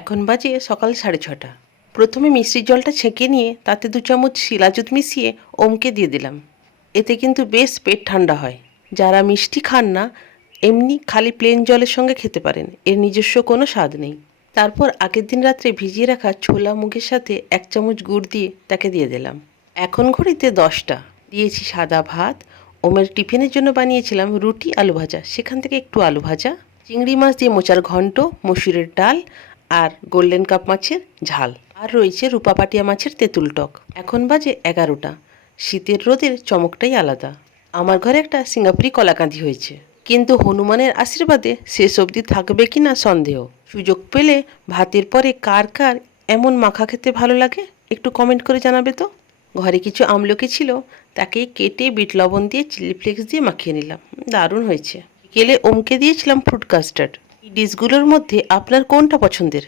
এখন বাজে সকাল 6:30। প্রথমে মিষ্টির জলটা ছেঁকে নিয়ে তাতে 2 চামচ শিলাজুত মিশিয়ে ওমকে দিয়ে দিলাম। এতে কিন্তু বেশ পেট ঠান্ডা হয়। যারা মিষ্টি খান না, এমনি খালি প্লেন জলের সঙ্গে খেতে পারেন, এর নিজস্ব কোনো স্বাদ নেই। তারপর আগের দিন রাত্রে ভিজিয়ে রাখা ছোলা মুগের সাথে 1 চামচ গুড় দিয়ে তাকে দিয়ে দিলাম। এখন ঘড়িতে 10টা। দিয়েছি সাদা ভাত। ওমের টিফিনের জন্য বানিয়েছিলাম রুটি আলু ভাজা, সেখান থেকে একটু আলু ভাজা, চিংড়ি মাছ দিয়ে মোচার ঘন্ট, মসুরের ডাল আর গোল্ডেন কাপ মাছের ঝাল, আর রয়েছে রূপাপাটিয়া মাছের তেঁতুল টক। এখন বাজে 11টা। শীতের রোদের চমকটাই আলাদা। আমার ঘরে একটা সিঙ্গাপুরি কলাকাঁদি হয়েছে, কিন্তু হনুমানের আশীর্বাদে শেষ অবধি থাকবে কি না সন্দেহ। সুযোগ পেলে ভাতের পরে কার কার এমন মাখা খেতে ভালো লাগে একটু কমেন্ট করে জানাবে তো। ঘরে কিছু আমলকি ছিল, তাকেই কেটে বিট লবণ দিয়ে চিলি ফ্লেক্স দিয়ে মাখিয়ে নিলাম। দারুণ হয়েছে। বিকেলে ওমকে দিয়েছিলাম ফ্রুট কাস্টার্ড। এই ডিশগুলোর মধ্যে আপনার কোনটা পছন্দের?